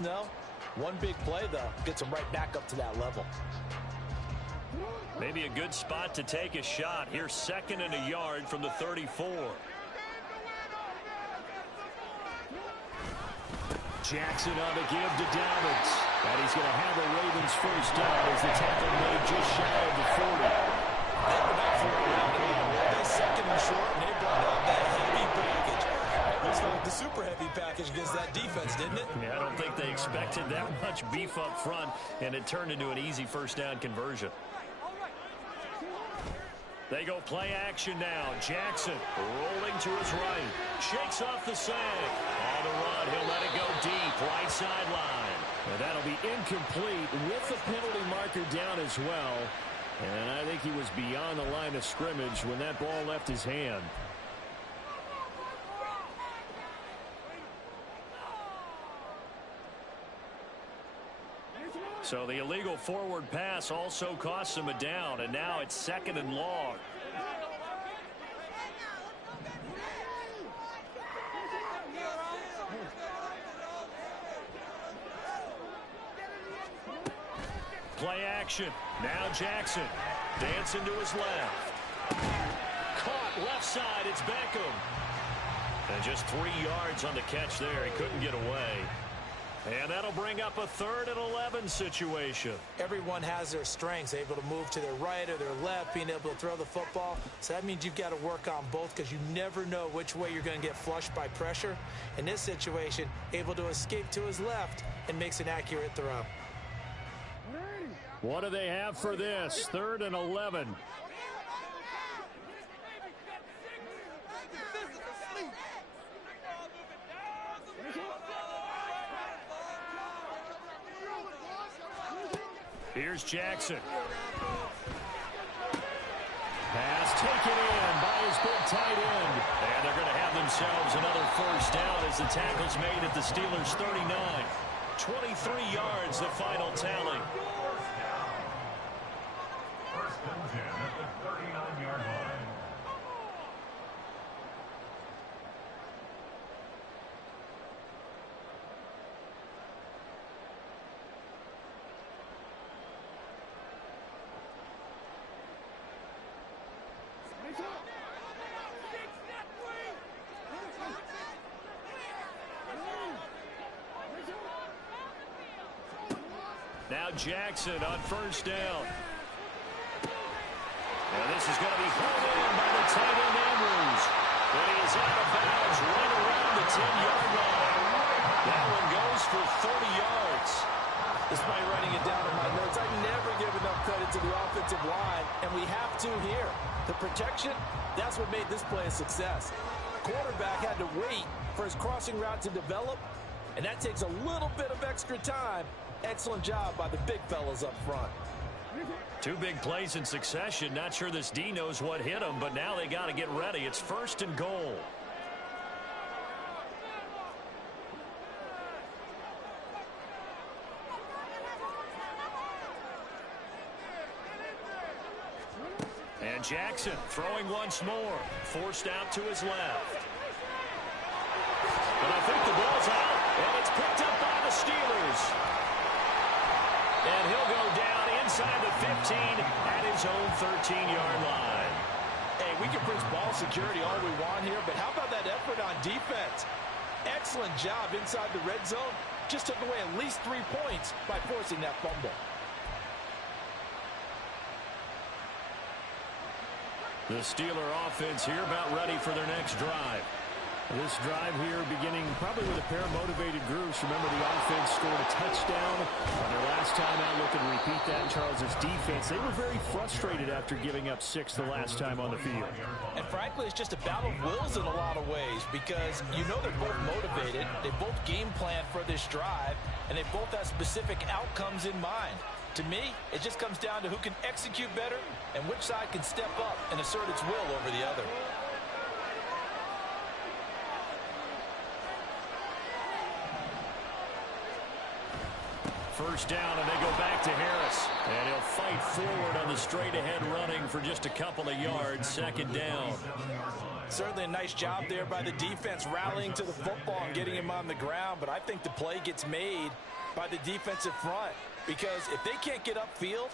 No. One big play, though, gets them right back up to that level. Maybe a good spot to take a shot. Here's 2nd and a yard from the 34. Jackson on the give to Dobbins. And he's going to have a Ravens first down as the tackle made just shy of the 40. They were not throwing around anymore. They 2nd and short, and they brought out that heavy package. It looks like the super heavy package against that defense, didn't it? Yeah, I don't think they expected that much beef up front, and it turned into an easy first down conversion. They go play action now. Jackson rolling to his right. Shakes off the sack. On the run, he'll let it go deep. Right sideline. And that'll be incomplete with the penalty marker down as well. And I think he was beyond the line of scrimmage when that ball left his hand. So the illegal forward pass also costs him a down, and now it's 2nd and long. Play action. Now Jackson. Dancing to his left. Caught left side. It's Beckham. And just 3 yards on the catch there. He couldn't get away. And that'll bring up a 3rd and 11 situation. Everyone has their strengths, able to move to their right or their left, being able to throw the football. So that means you've got to work on both because you never know which way you're going to get flushed by pressure. In this situation, able to escape to his left and makes an accurate throw. What do they have for this? 3rd and 11. Here's Jackson. Pass taken in by his big tight end. And they're going to have themselves another first down as the tackle's made at the Steelers' 39. 23 yards, the final tally. First and 10 at the 39-yard line. Now Jackson on first down. And this is going to be held in by the tight end Andrews. But he is out of bounds right around the 10-yard line. That one goes for 30 yards. Despite writing it down in my notes, I never give enough credit to the offensive line, and we have to here. The protection, that's what made this play a success. Quarterback had to wait for his crossing route to develop, and that takes a little bit of extra time. Excellent job by the big fellas up front. 2 big plays in succession. Not sure this D knows what hit him, but now they got to get ready. It's 1st and goal. And Jackson throwing once more. Forced out to his left. But I think the ball's out, and it's picked up by the Steelers. And he'll go down inside the 15 at his own 13-yard line. Hey, we can preach ball security all we want here, but how about that effort on defense? Excellent job inside the red zone. Just took away at least 3 points by forcing that fumble. The Steeler offense here about ready for their next drive. This drive here beginning probably with a pair of motivated groups. Remember, the offense scored a touchdown on their last time out. Looking to repeat that. Charles's defense, they were very frustrated after giving up 6 the last time on the field. And frankly, it's just a battle of wills in a lot of ways because you know they're both motivated. They both game plan for this drive, and they both have specific outcomes in mind. To me, it just comes down to who can execute better and which side can step up and assert its will over the other. first down, and they go back to Harris. And he'll fight forward on the straight-ahead running for just a couple of yards. Second down. Certainly a nice job there by the defense rallying to the football and getting him on the ground. But I think the play gets made by the defensive front, because if they can't get upfield,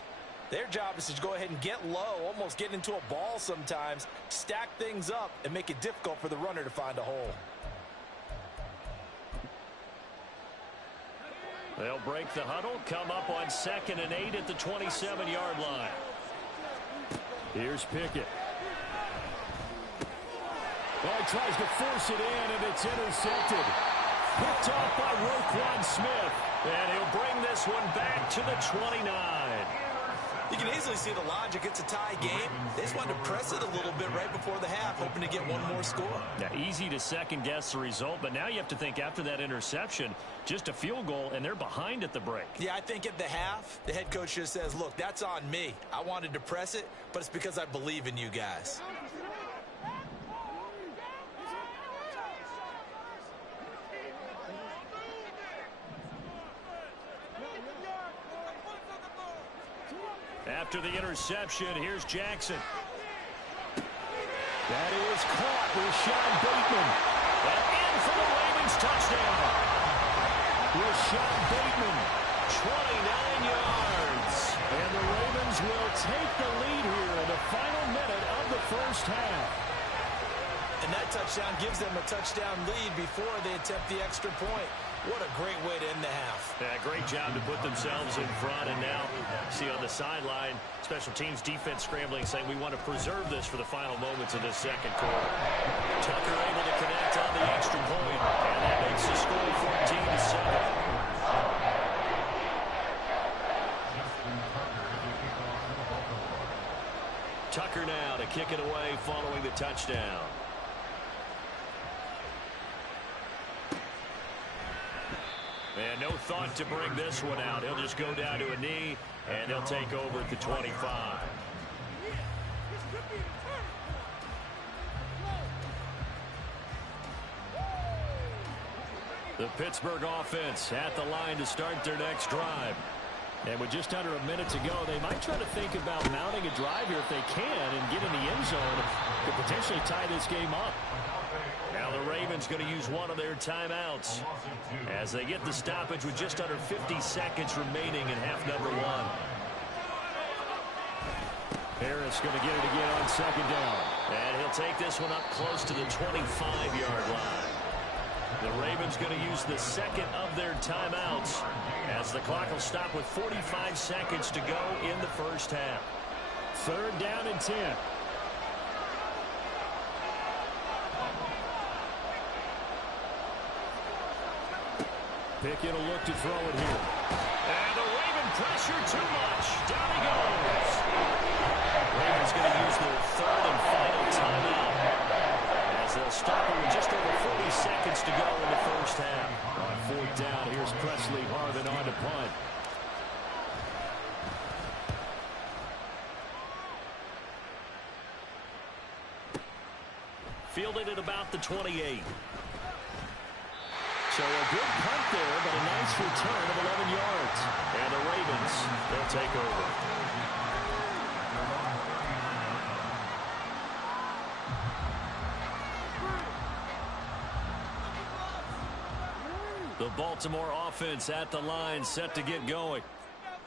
their job is to go ahead and get low, almost get into a ball sometimes, stack things up, and make it difficult for the runner to find a hole. They'll break the huddle, come up on 2nd and 8 at the 27-yard line. Here's Pickett. Well, he tries to force it in, and it's intercepted. Picked off by Roquan Smith. And he'll bring this one back to the 29. You can easily see the logic. It's a tie game. They just wanted to press it a little bit right before the half, hoping to get one more score. Now, easy to second-guess the result, but now you have to think after that interception, just a field goal, and they're behind at the break. Yeah, I think at the half, the head coach just says, look, that's on me. I wanted to press it, but it's because I believe in you guys. After the interception, here's Jackson. That is caught with Sean Bateman. And in for the Ravens touchdown. Rashad Bateman, 29 yards. And the Ravens will take the lead here in the final minute of the first half. And that touchdown gives them a touchdown lead before they attempt the extra point. What a great way to end the half. Yeah, great job to put themselves in front. And now, see on the sideline, special teams defense scrambling, saying we want to preserve this for the final moments of this second quarter. Tucker able to connect on the extra point, and that makes the score 14-7. Tucker now to kick it away following the touchdown. And no thought to bring this one out. He'll just go down to a knee, and they'll take over at the 25. The Pittsburgh offense at the line to start their next drive. And with just under a minute to go, they might try to think about mounting a drive here if they can and get in the end zone to potentially tie this game up. Now the Ravens going to use one of their timeouts as they get the stoppage with just under 50 seconds remaining in half number one. Harris going to get it again on second down. And he'll take this one up close to the 25-yard line. The Ravens going to use the second of their timeouts as the clock will stop with 45 seconds to go in the first half. 3rd down and 10. Pickett will look to throw it here. And the Raven pressure too much. Down he goes. Ravens going to use their 3rd and final timeout as they'll stop it with just over 40 seconds to go in the first half. On 4th down, here's Presley Harvin on to punt. Fielded at about the 28. So a good punt there, but a nice return of 11 yards. And the Ravens, they'll take over. The Baltimore offense at the line, set to get going.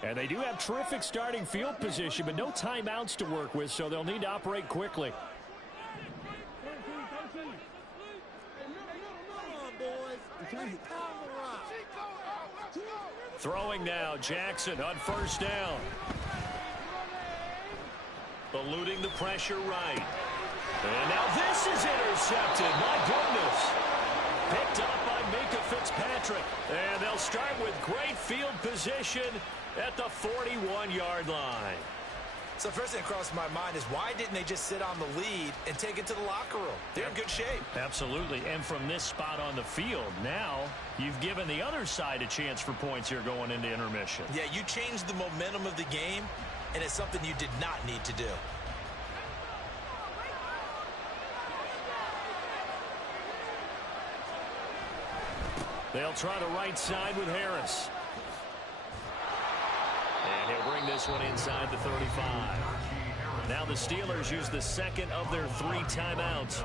And they do have terrific starting field position, but no timeouts to work with, so they'll need to operate quickly. Throwing now, Jackson on 1st down. Eluding the pressure right. And now this is intercepted. My goodness. Picked up by Minkah Fitzpatrick. And they'll start with great field position at the 41-yard line. So first thing that crossed my mind is why didn't they just sit on the lead and take it to the locker room? They're in good shape. Absolutely. And from this spot on the field, now you've given the other side a chance for points here going into intermission. Yeah, you changed the momentum of the game, and it's something you did not need to do. They'll try the right side with Harris. this one inside the 35. Now the Steelers use the second of their 3 timeouts,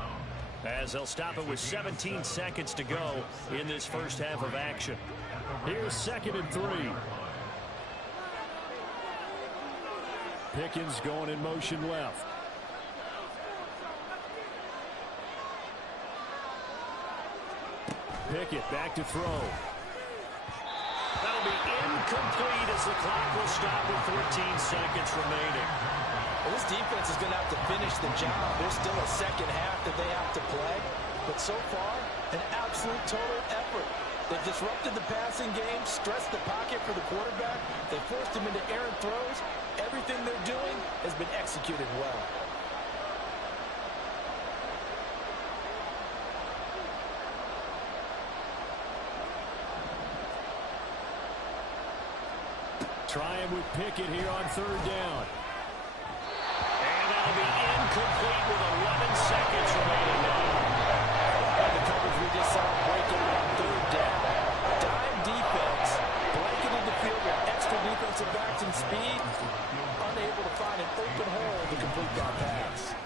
as they'll stop it with 17 seconds to go in this first half of action. Here's 2nd and 3. Pickens going in motion left. Pickett back to throw. That'll be incomplete as the clock will stop with 14 seconds remaining. Well, this defense is going to have to finish the job. There's still a second half that they have to play. But so far, an absolute total effort. They've disrupted the passing game, stressed the pocket for the quarterback. They forced him into errant throws. Everything they're doing has been executed well. Trying with Pickett here on 3rd down. And that'll be incomplete with 11 seconds remaining now. The coverage we just saw breaking on 3rd down. Dime defense. Blanketed the field with extra defensive backs and speed. Unable to find an open hole to complete that pass.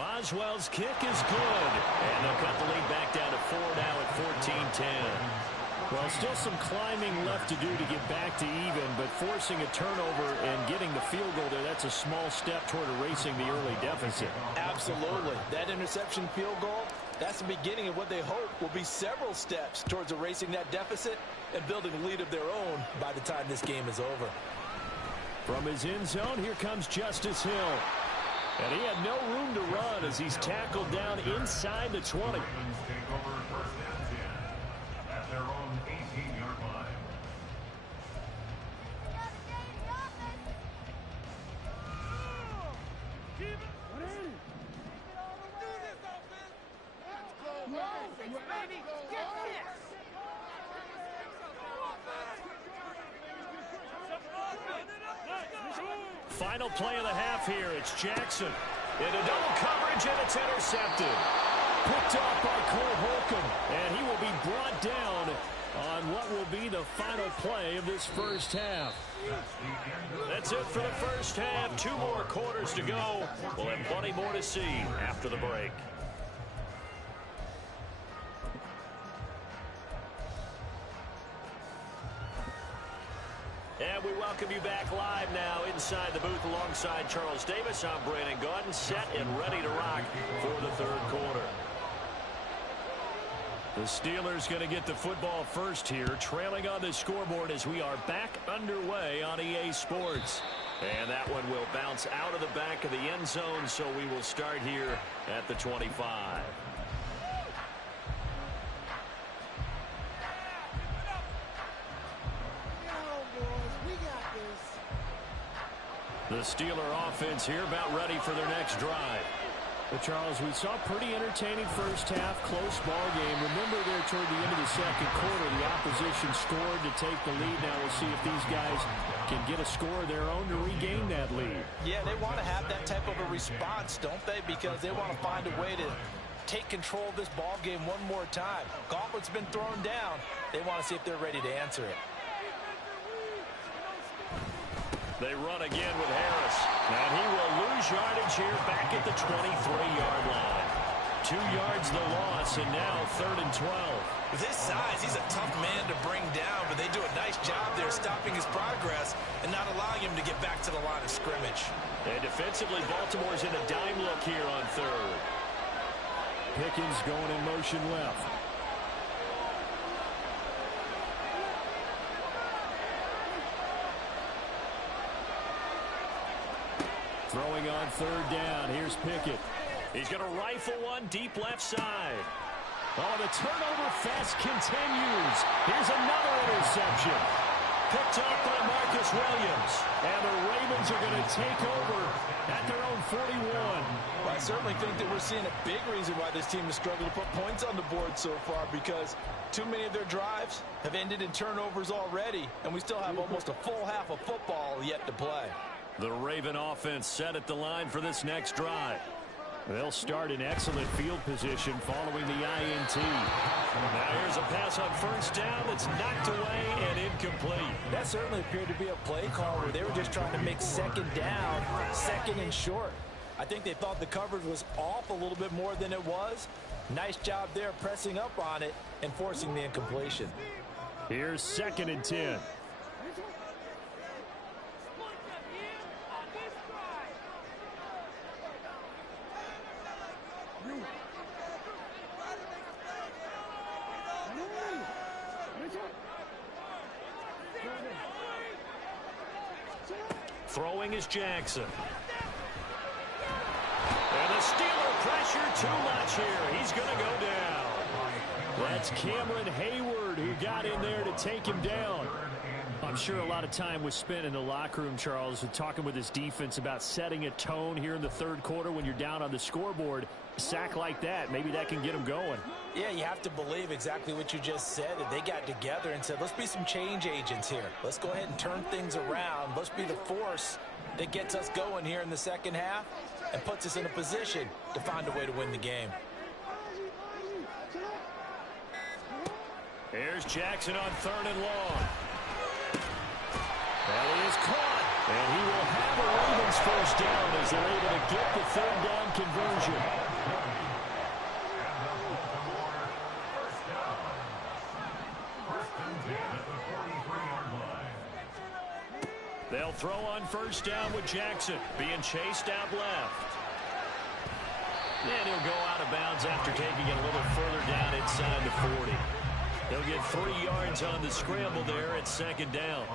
Boswell's kick is good. And they'll cut the lead back down to 4 now at 14-10. Well, still some climbing left to do to get back to even, but forcing a turnover and getting the field goal there, that's a small step toward erasing the early deficit. Absolutely. That interception field goal, that's the beginning of what they hope will be several steps towards erasing that deficit and building a lead of their own by the time this game is over. From his end zone, here comes Justice Hill. And he had no room to run as he's tackled down inside the 20. Their own 18-yard line. Final play of the half here. It's Jackson. Into double coverage, and it's intercepted. Picked off by Cole Holcomb, and he will be brought down on what will be the final play of this first half. That's it for the first half. 2 more quarters to go. We'll have plenty more to see after the break. And we welcome you back live now inside the booth alongside Charles Davis. I'm Brandon Gaudin, set and ready to rock for the 3rd quarter. The Steelers going to get the football first here, trailing on the scoreboard as we are back underway on EA Sports. And that one will bounce out of the back of the end zone, so we will start here at the 25. The Steeler offense here about ready for their next drive. But Charles, we saw pretty entertaining first half, close ball game. Remember there toward the end of the 2nd quarter, the opposition scored to take the lead. Now we'll see if these guys can get a score of their own to regain that lead. Yeah, they want to have that type of a response, don't they? Because they want to find a way to take control of this ball game one more time. Gauntlet's been thrown down. They want to see if they're ready to answer it. They run again with Harris. And he will lose yardage here back at the 23-yard line. 2 yards the loss, and now 3rd and 12. With his size, he's a tough man to bring down, but they do a nice job there stopping his progress and not allowing him to get back to the line of scrimmage. And defensively, Baltimore's in a dime look here on 3rd. Pickens going in motion left. Throwing on 3rd down. Here's Pickett. He's going to rifle one deep left side. Oh, the turnover fest continues. Here's another interception. Picked off by Marcus Williams. And the Ravens are going to take over at their own 41. Well, I certainly think that we're seeing a big reason why this team has struggled to put points on the board so far, because too many of their drives have ended in turnovers already, and we still have almost a full half of football yet to play. The Raven offense set at the line for this next drive. They'll start in excellent field position following the INT. Now here's a pass on 1st down that's knocked away and incomplete. That certainly appeared to be a play call where they were just trying to make second down, second and short. I think they thought the coverage was off a little bit more than it was. Nice job there pressing up on it and forcing the incompletion. Here's 2nd and 10. Throwing is Jackson. And the Steeler pressure too much here. He's going to go down. That's Cameron Hayward who got in there to take him down. I'm sure a lot of time was spent in the locker room, Charles, with talking with his defense about setting a tone here in the third quarter when you're down on the scoreboard. A sack like that, maybe that can get him going. Yeah, you have to believe exactly what you just said. That they got together and said, let's be some change agents here. Let's go ahead and turn things around. Let's be the force that gets us going here in the second half and puts us in a position to find a way to win the game. Here's Jackson on 3rd and long. And he is caught. And he will have a Ravens first down as they're able to get the 3rd down conversion. They'll throw on 1st down with Jackson being chased out left. And he'll go out of bounds after taking it a little further down inside the 40. They'll get 3 yards on the scramble there at 2nd down.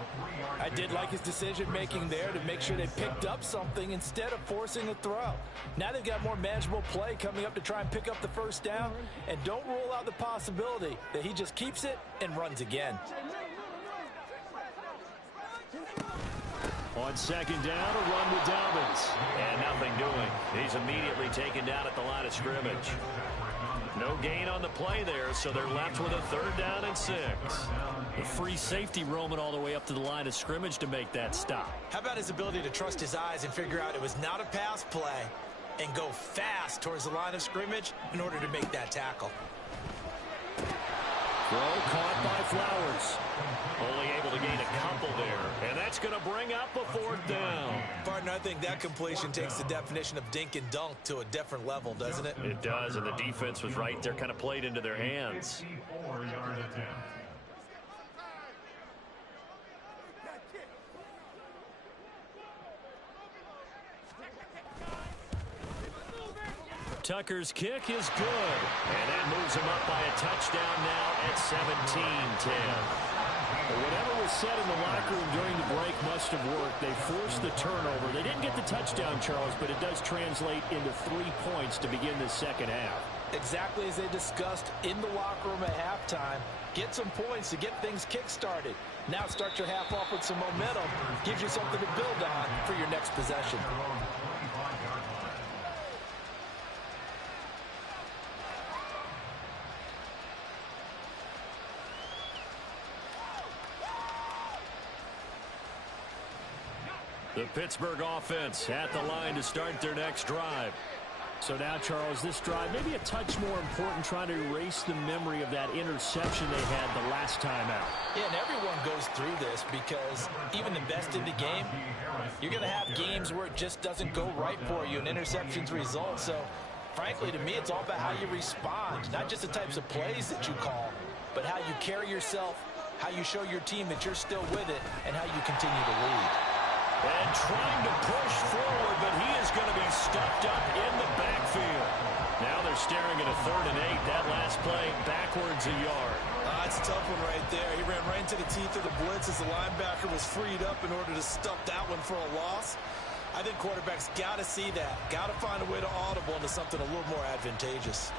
I did like his decision-making there to make sure they picked up something instead of forcing a throw. Now they've got more manageable play coming up to try and pick up the 1st down. And don't rule out the possibility that he just keeps it and runs again. On 2nd down, a run with Dobbins. And nothing doing. He's immediately taken down at the line of scrimmage. No gain on the play there, so they're left with a 3rd down and 6. A free safety roaming all the way up to the line of scrimmage to make that stop. How about his ability to trust his eyes and figure out it was not a pass play and go fast towards the line of scrimmage in order to make that tackle. Throw caught by Flowers. Only able to gain a couple there. And that's going to bring up a 4th down. Partner, I think that completion takes the definition of dink and dunk to a different level, doesn't it? It does, and the defense was right there, kind of played into their hands. 54-yard attempt. Tucker's kick is good. And that moves him up by a touchdown now at 17-10. Whatever was said in the locker room during the break must have worked. They forced the turnover. They didn't get the touchdown, Charles, but it does translate into 3 points to begin the second half. Exactly as they discussed in the locker room at halftime. Get some points to get things kick-started. Now start your half off with some momentum. Gives you something to build on for your next possession. The Pittsburgh offense at the line to start their next drive. So now, Charles, this drive maybe a touch more important, trying to erase the memory of that interception they had the last time out. Yeah, and everyone goes through this because even the best in the game, you're going to have games where it just doesn't go right for you and interceptions result. So, frankly, to me, it's all about how you respond, not just the types of plays that you call, but how you carry yourself, how you show your team that you're still with it, and how you continue to lead. And trying to push forward, but he is going to be stuffed up in the backfield. Now they're staring at a 3rd and 8. That last play backwards a yard. It's a tough one right there. He ran right into the teeth of the blitz as the linebacker was freed up in order to stuff that one for a loss. I think quarterbacks got to see that. Got to find a way to audible into something a little more advantageous.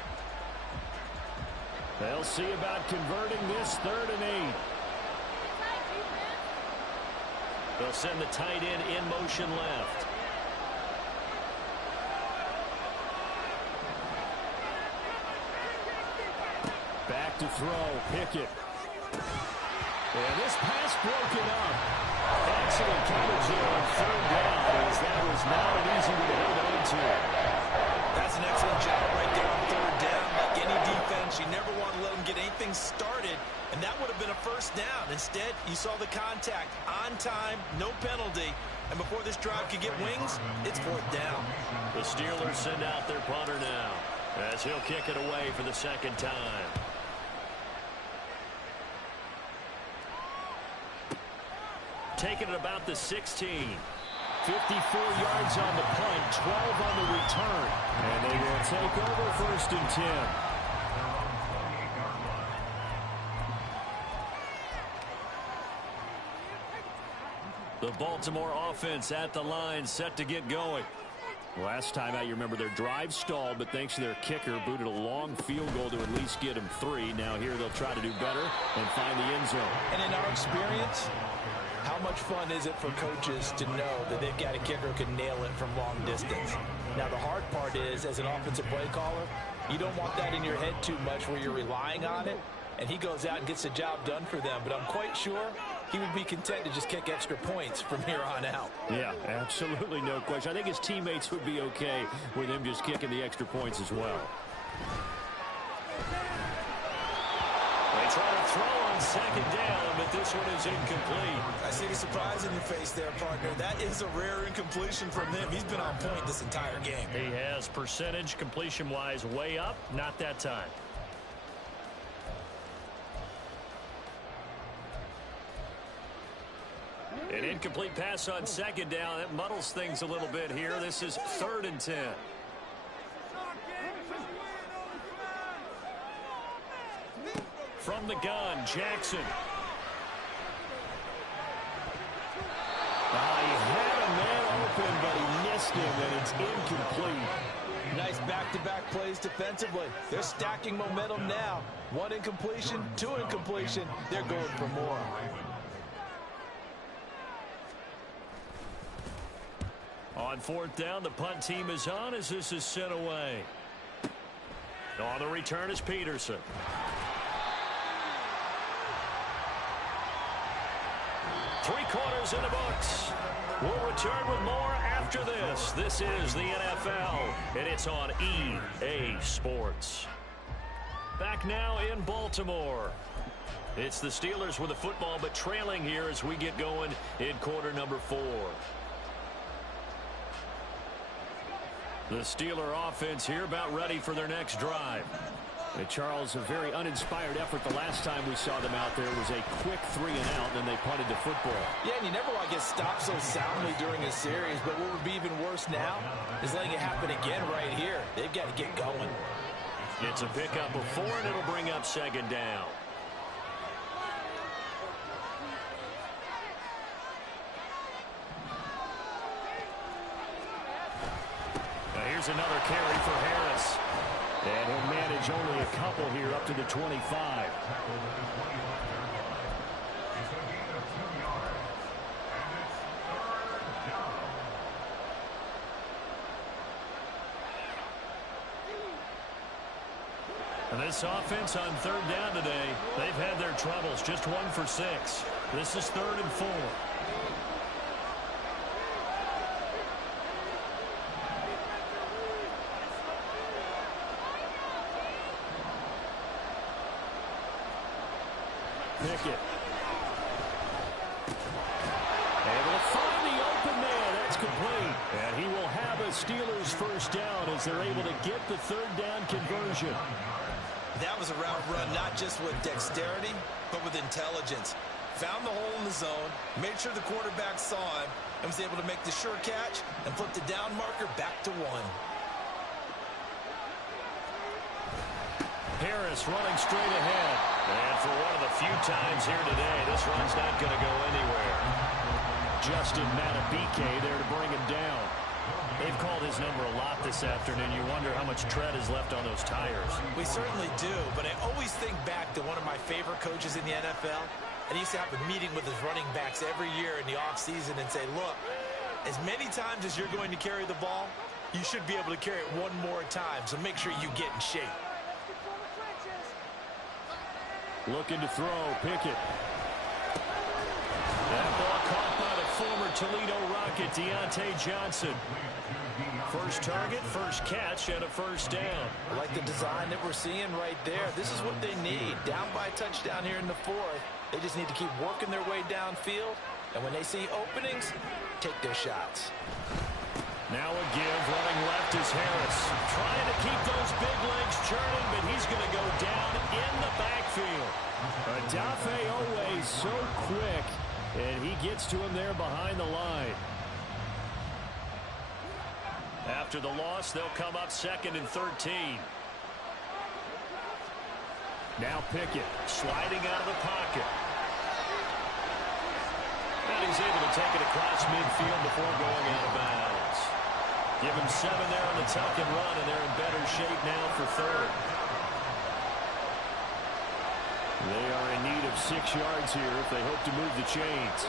They'll see about converting this 3rd and 8. They'll send the tight end in motion left. Back to throw. Pickett. And this pass broken up. Excellent coverage there on 3rd down, as that was not an easy one to hold on to. That's an excellent job right there on 3rd down. Like any defense, finish. You never want to let them get anything started, and that would have been a first down. Instead, you saw the contact on time, no penalty, and before this drive could get wings, it's fourth down. The Steelers send out their punter now as he'll kick it away for the second time. Taking it about the 16. 54 yards on the punt, 12 on the return. And they will take over first and 10. The Baltimore offense at the line, set to get going. Last time out, you remember their drive stalled, but thanks to their kicker, booted a long field goal to at least get them 3. Now here they'll try to do better and find the end zone. And in our experience, how much fun is it for coaches to know that they've got a kicker who can nail it from long distance? Now, the hard part is, as an offensive play caller, you don't want that in your head too much where you're relying on it, and he goes out and gets the job done for them. But I'm quite sure he would be content to just kick extra points from here on out. Yeah, absolutely no question. I think his teammates would be okay with him just kicking the extra points as well. They try to throw on second down, but this one is incomplete. I see the surprise in your face there, partner. That is a rare incompletion from him. He's been on point this entire game. He has percentage completion-wise way up, not that time. An incomplete pass on second down. That muddles things a little bit here. This is 3rd and 10. From the gun, Jackson. He had a man open, but he missed him, and it's incomplete. Nice back-to-back plays defensively. They're stacking momentum now. 1 incompletion, 2 incompletion. They're going for more. On 4th down, the punt team is on as this is sent away. On the return is Peterson. Three-quarters in the books. We'll return with more after this. This is the NFL, and it's on EA Sports. Back now in Baltimore. It's the Steelers with the football, but trailing here as we get going in quarter number 4. The Steeler offense here about ready for their next drive. And Charles, a very uninspired effort the last time we saw them out there was a quick 3 and out, and then they punted the football. Yeah, and you never want to get stopped so soundly during a series, but what would be even worse now is letting it happen again right here. They've got to get going. It's a pickup of 4, and it'll bring up second down. Now here's another carry for Harris. And he'll manage only a couple here up to the 25. And this offense on 3rd down today, they've had their troubles. Just 1 for 6. This is 3rd and 4. Pickett. Able to find the open man. That's complete. And he will have a Steelers first down as they're able to get the 3rd down conversion. That was a route run not just with dexterity, but with intelligence. Found the hole in the zone, made sure the quarterback saw him, and was able to make the sure catch and flip the down marker back to 1. Harris running straight ahead. And for one of the few times here today, this run's not going to go anywhere. Justin Matabike there to bring him down. They've called his number a lot this afternoon. You wonder how much tread is left on those tires. We certainly do, but I always think back to one of my favorite coaches in the NFL. And he used to have a meeting with his running backs every year in the offseason and say, look, as many times as you're going to carry the ball, you should be able to carry it one more time, so make sure you get in shape. Looking to throw, Pickett. That ball caught by the former Toledo Rocket, Deontay Johnson. First target, first catch, and a first down. I like the design that we're seeing right there. This is what they need. Down by a touchdown here in the fourth. They just need to keep working their way downfield. And when they see openings, take their shots. Now a give, running left is Harris. Trying to keep those big legs churning, but he's going to go down in the backfield. Adafe always so quick, and he gets to him there behind the line. After the loss, they'll come up 2nd and 13. Now Pickett sliding out of the pocket. And he's able to take it across midfield before going out of bounds. Give him 7 there on the tuck and run, and they're in better shape now for 3rd. They are in need of 6 yards here if they hope to move the chains.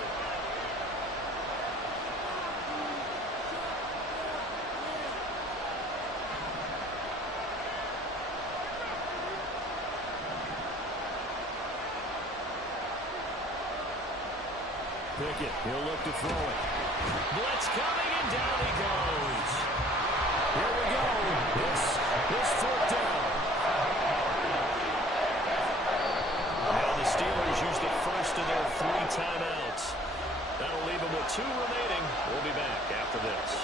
Pickett, he'll look to throw it. Blitz coming, and down he goes. Here we go. This 4th down. Now the Steelers use the first of their 3 timeouts. That'll leave them with 2 remaining. We'll be back after this.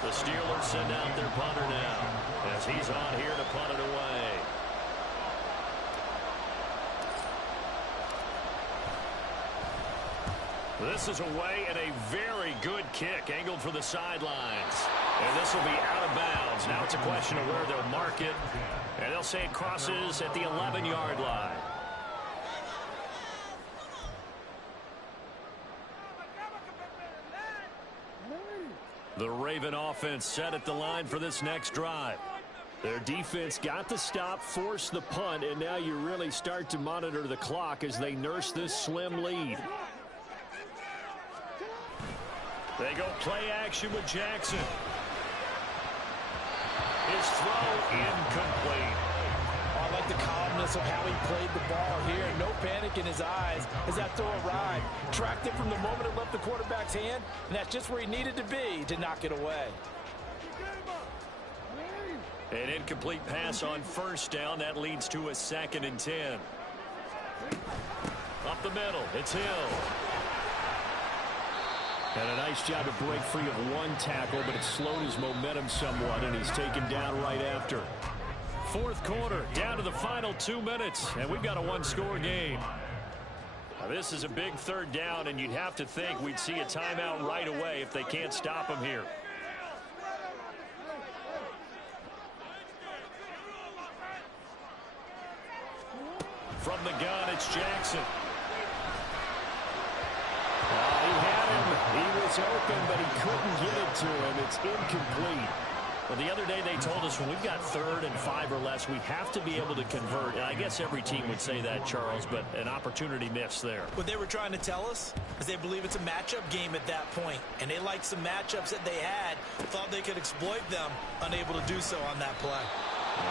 The Steelers send out their punter now as he's on here to punt it away. This is away and a very good kick angled for the sidelines. And this will be out of bounds. Now it's a question of where they'll mark it. And they'll say it crosses at the 11-yard line. The Raven offense set at the line for this next drive. Their defense got the stop, forced the punt, and now you really start to monitor the clock as they nurse this slim lead. They go play action with Jackson. His throw incomplete. I like the calmness of how he played the ball here. No panic in his eyes as that throw arrived. Tracked it from the moment it left the quarterback's hand, and that's just where he needed to be to knock it away. An incomplete pass on first down. That leads to a 2nd and 10. Up the middle, it's Hill. And a nice job to break free of 1 tackle, but it slowed his momentum somewhat, and he's taken down right after. 4th quarter, down to the final 2 minutes, and we've got a 1-score game. Now, this is a big 3rd down, and you'd have to think we'd see a timeout right away if they can't stop him here. From the gun, it's Jackson. He had him. He was open, but he couldn't get it to him. It's incomplete. Well, the other day they told us when we've got 3rd and 5 or less, we have to be able to convert. And I guess every team would say that, Charles, but an opportunity missed there. What they were trying to tell us is they believe it's a matchup game at that point, and they liked some matchups that they had, thought they could exploit them, unable to do so on that play.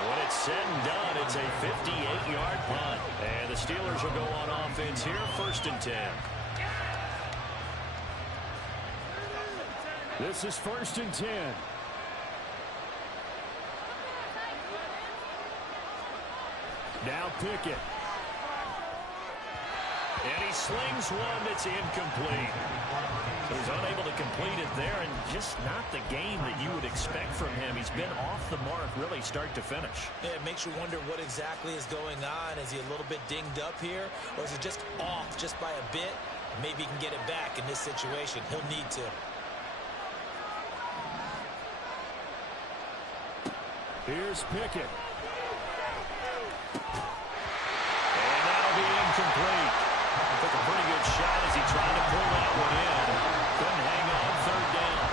When it's said and done, it's a 58-yard punt. And the Steelers will go on offense here, 1st and 10. This is 1st and 10. Now Pickett. And he slings one that's incomplete. So he's unable to complete it there, and just not the game that you would expect from him. He's been off the mark really start to finish. Yeah, it makes you wonder what exactly is going on. Is he a little bit dinged up here, or is it just off just by a bit? Maybe he can get it back in this situation. He'll need to. Here's Pickett. And that'll be incomplete. Took a pretty good shot as he tried to pull that one in. Couldn't hang on 3rd down.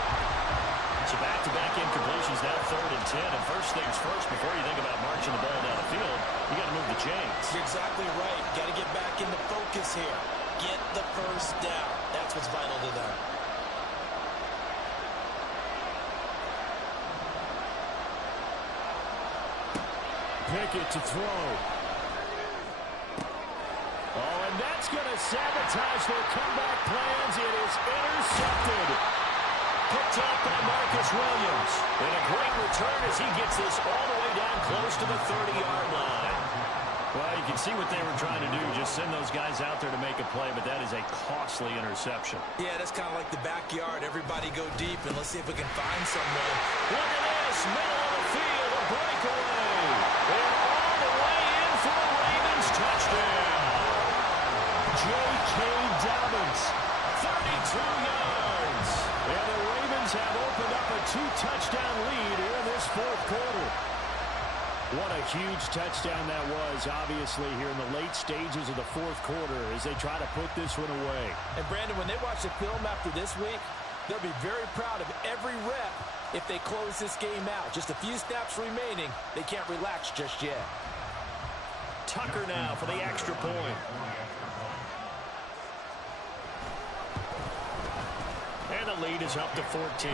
So back-to-back incompletions, now 3rd and 10. And first things first, before you think about marching the ball down the field, you got to move the James. You're exactly right. Got to get back into focus here. Get the first down. That's what's vital to them. Pickett to throw. Oh, and that's going to sabotage their comeback plans. It is intercepted. Picked up by Marcus Williams. And a great return as he gets this all the way down close to the 30-yard line. Well, you can see what they were trying to do. Just send those guys out there to make a play, but that is a costly interception. Yeah, that's kind of like the backyard. Everybody go deep, and let's see if we can find someone. Look at this. Middle of the field. A breakaway. And all the way in for a Ravens touchdown. J.K. Dobbins, 32 yards. And the Ravens have opened up a 2-touchdown lead here in this fourth quarter. What a huge touchdown that was, obviously, here in the late stages of the fourth quarter as they try to put this one away. And, Brandon, when they watch the film after this week, they'll be very proud of every rep if they close this game out. Just a few snaps remaining. They can't relax just yet. Tucker now for the extra point. And the lead is up to 14.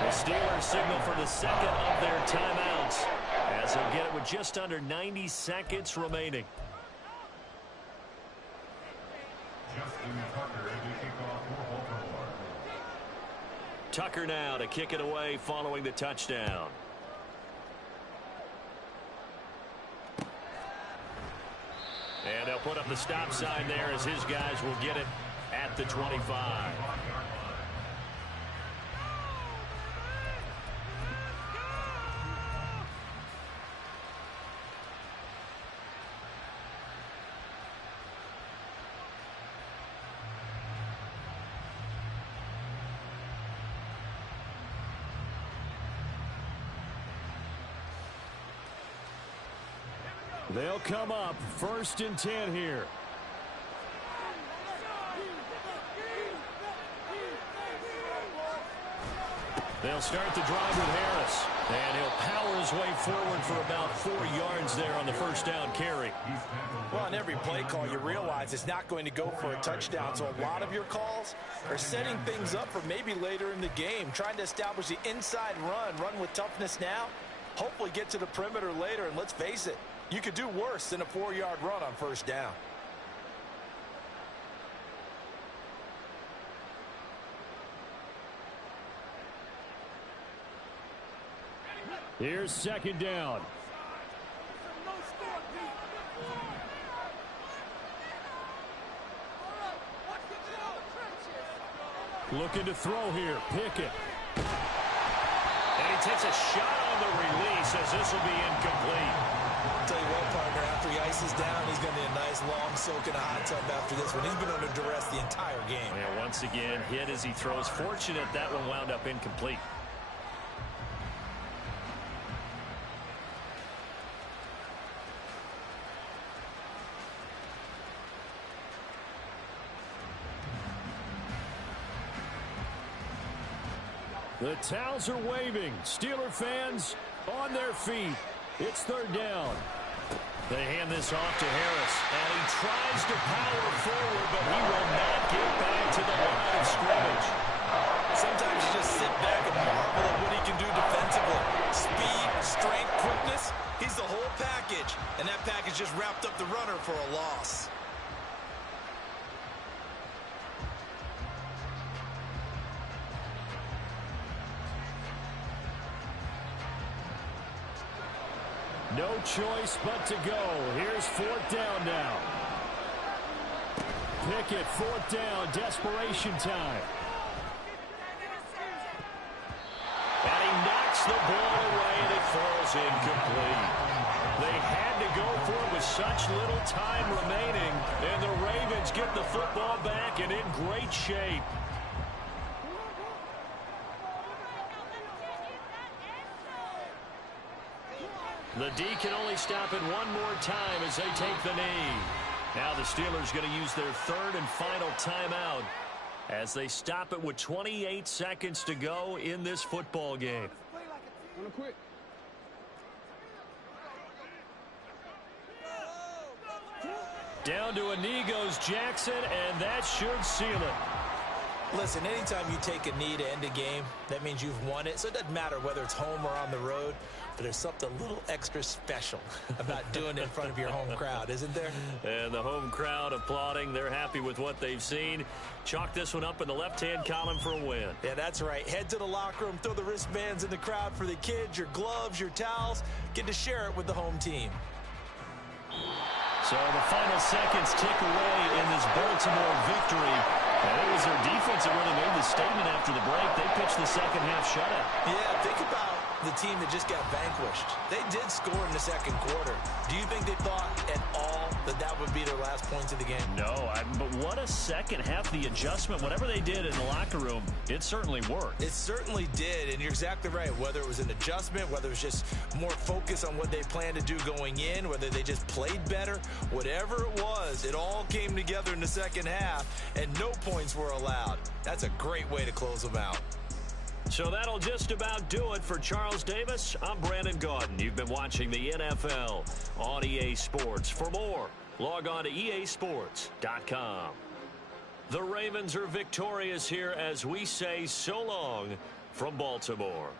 The Steelers signal for the second of their timeouts as they'll get it with just under 90 seconds remaining. Tucker now to kick it away following the touchdown. And they'll put up the stop sign there as his guys will get it at the 25. They'll come up 1st and 10 here. They'll start the drive with Harris. And he'll power his way forward for about 4 yards there on the first down carry. Well, on every play call, you realize it's not going to go for a touchdown. So a lot of your calls are setting things up for maybe later in the game, trying to establish the inside run with toughness now, hopefully get to the perimeter later. And let's face it, you could do worse than a 4-yard run on first down. Here's 2nd down. Looking to throw here. Pickett. And he takes a shot on the release as this will be incomplete. I'll tell you what, partner, after he ices down, he's going to be a nice long soak in a hot tub after this one. He's been under duress the entire game. And once again, hit as he throws. Fortunate that one wound up incomplete. The towels are waving. Steeler fans on their feet. It's 3rd down. They hand this off to Harris, and he tries to power forward, but he will not get back to the line of scrimmage. Sometimes you just sit back and marvel at what he can do defensively. Speed, strength, quickness, he's the whole package, and that package just wrapped up the runner for a loss. No choice but to go. Here's 4th down now. Pickett, 4th down, desperation time. And he knocks the ball away, and it falls incomplete. They had to go for it with such little time remaining, and the Ravens get the football back and in great shape. The D can only stop it one more time as they take the knee. Now the Steelers going to use their 3rd and final timeout as they stop it with 28 seconds to go in this football game. Down to a knee goes Jackson, and that should seal it. Listen, anytime you take a knee to end a game, that means you've won it. So it doesn't matter whether it's home or on the road, but there's something a little extra special about doing it in front of your home crowd, isn't there? And the home crowd applauding. They're happy with what they've seen. Chalk this one up in the left-hand column for a win. Yeah, that's right. Head to the locker room, throw the wristbands in the crowd for the kids, your gloves, your towels. Get to share it with the home team. So the final seconds tick away in this Baltimore victory. And it was their defense that really made the statement after the break. They pitched the second half shutout. Yeah, think about the team that just got vanquished. They did score in the second quarter. Do you think they thought at all that that would be their last points of the game? No, but what a second half. The adjustment, whatever they did in the locker room, it certainly worked. It certainly did, and you're exactly right. Whether it was an adjustment, whether it was just more focus on what they planned to do going in, whether they just played better, whatever it was, it all came together in the second half, and no points were allowed. That's a great way to close them out. So that'll just about do it for Charles Davis. I'm Brandon Gaudin. You've been watching the NFL on EA Sports. For more, log on to easports.com. The Ravens are victorious here as we say so long from Baltimore.